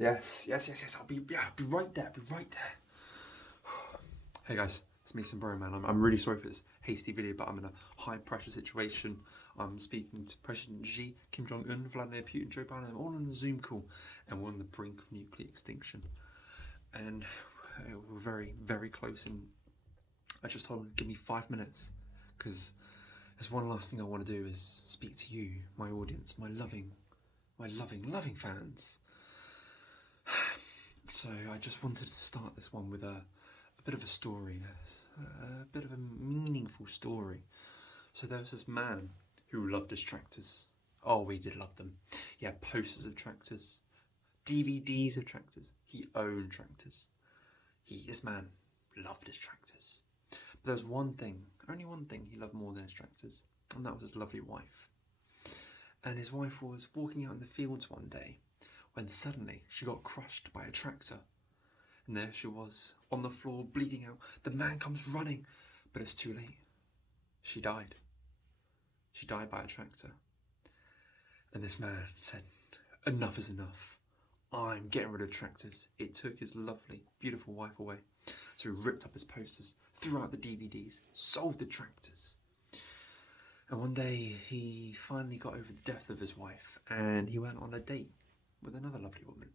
Yes. I'll be right there. Be right there. Hey guys, it's me, Sombrero man. I'm really sorry for this hasty video, but I'm in a high pressure situation. I'm speaking to President Xi, Kim Jong-un, Vladimir Putin, Joe Biden. I'm all on the Zoom call, and we're on the brink of nuclear extinction. And we're very, very close. And I just told him, give me 5 minutes, because there's one last thing I want to do is speak to you, my audience, my loving fans. So I just wanted to start this one with a bit of a story, a bit of a meaningful story. So there was this man who loved his tractors. Oh, we did love them. He had posters of tractors, DVDs of tractors. He owned tractors. This man loved his tractors. But there was one thing, only one thing he loved more than his tractors, and that was his lovely wife. And his wife was walking out in the fields one day when suddenly she got crushed by a tractor. And there she was, on the floor, bleeding out. The man comes running, but it's too late. She died. She died by a tractor. And this man said, enough is enough. I'm getting rid of tractors. It took his lovely, beautiful wife away. So he ripped up his posters, threw out the DVDs, sold the tractors. And one day he finally got over the death of his wife, and he went on a date with another lovely woman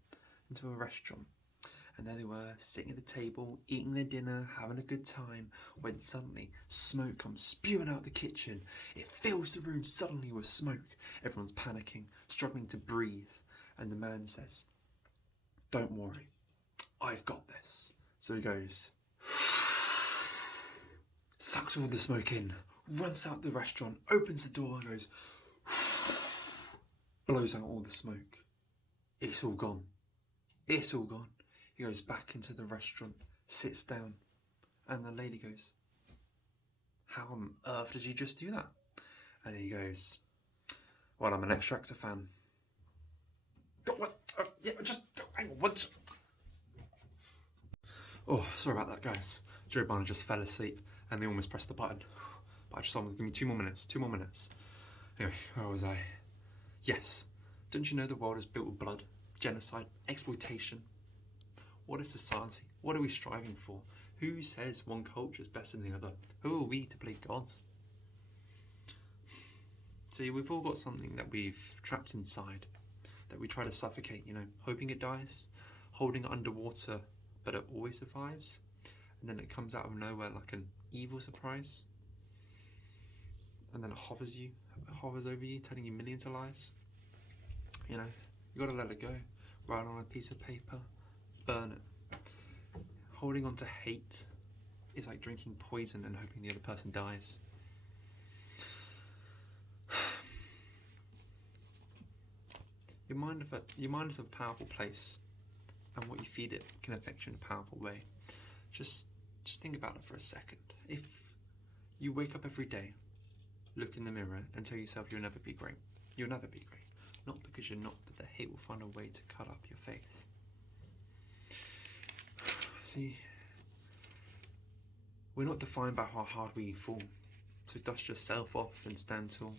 into a restaurant. And there they were, sitting at the table, eating their dinner, having a good time, when suddenly smoke comes spewing out the kitchen. It fills the room suddenly with smoke. Everyone's panicking, struggling to breathe. And the man says, don't worry, I've got this. So he goes, sucks all the smoke in, runs out the restaurant, opens the door and goes, blows out all the smoke. It's all gone. It's all gone. He goes back into the restaurant, sits down, and the lady goes, how on earth did you just do that? And he goes, well, I'm an X-Tractor fan. What? Hang on, what? Oh, sorry about that, guys. Joe Biden just fell asleep, and they almost pressed the button. But I just told him, give me 2 more minutes. Anyway, where was I? Yes. Don't you know the world is built with blood, genocide, exploitation? What is society? What are we striving for? Who says one culture is better than the other? Who are we to play gods? See, we've all got something that we've trapped inside, that we try to suffocate, hoping it dies, holding it underwater, but it always survives, and then it comes out of nowhere like an evil surprise, and then it hovers over you, telling you millions of lies. You gotta let it go. Write it on a piece of paper, burn it. Holding on to hate is like drinking poison and hoping the other person dies. Your mind is a powerful place, and what you feed it can affect you in a powerful way. Just think about it for a second. If you wake up every day, look in the mirror and tell yourself you'll never be great. You'll never be great. Not because you're not, but the hate will find a way to cut up your faith. See, we're not defined by how hard we fall. So dust yourself off and stand tall,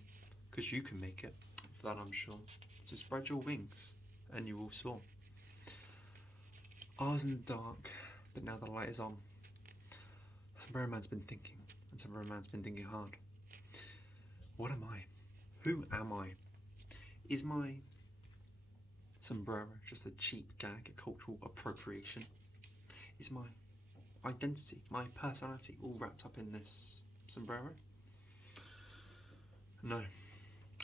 because you can make it, for that I'm sure. So spread your wings, and you will soar. I was in the dark, but now the light is on. Sombrero man's been thinking, and Sombrero man's been thinking hard. What am I? Who am I? Is my sombrero just a cheap gag at cultural appropriation? Is my identity, my personality, all wrapped up in this sombrero? No.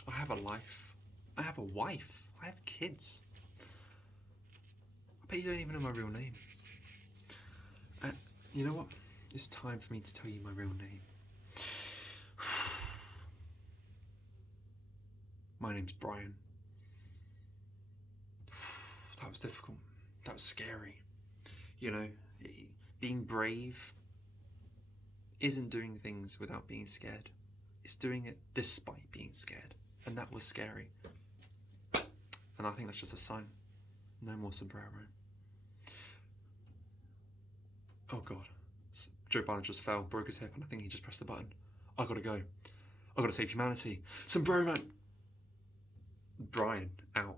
I have a life. I have a wife. I have kids. I bet you don't even know my real name. You know what? It's time for me to tell you my real name. My name's Brian. That was difficult. That was scary. Being brave isn't doing things without being scared. It's doing it despite being scared. And that was scary. And I think that's just a sign. No more sombrero. Oh God. Joe Biden just fell, broke his hip, and I think he just pressed the button. I gotta go. I gotta save humanity. Sombrero man! Brian, out.